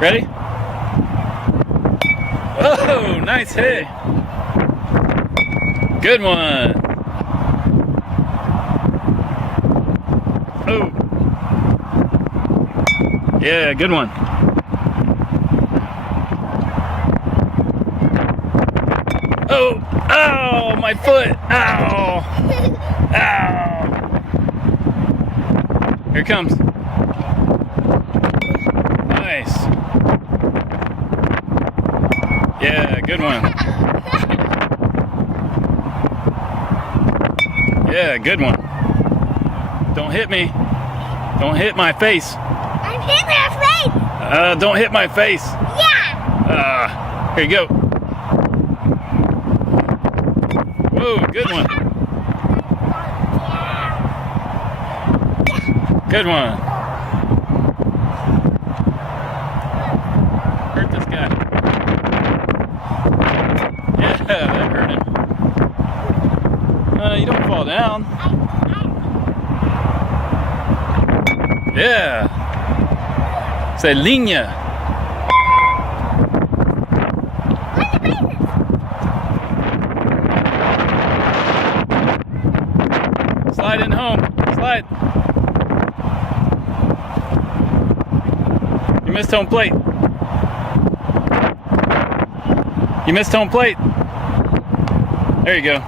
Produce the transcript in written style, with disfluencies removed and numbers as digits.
Ready? Oh, nice hit. Good one. Oh. Yeah, good one. Oh, ow, my foot. Ow. Ow. Here it comes. Nice. Yeah, good one. Yeah, good one. Don't hit me. Don't hit my face. I'm hitting your face. Don't hit my face. Yeah. Here you go. Whoa, good one. Good one. Hurt this guy. Yeah, that hurt him. You don't fall down. Yeah. Say linha. Slide in home. Slide. You missed home plate. You missed home plate. There you go.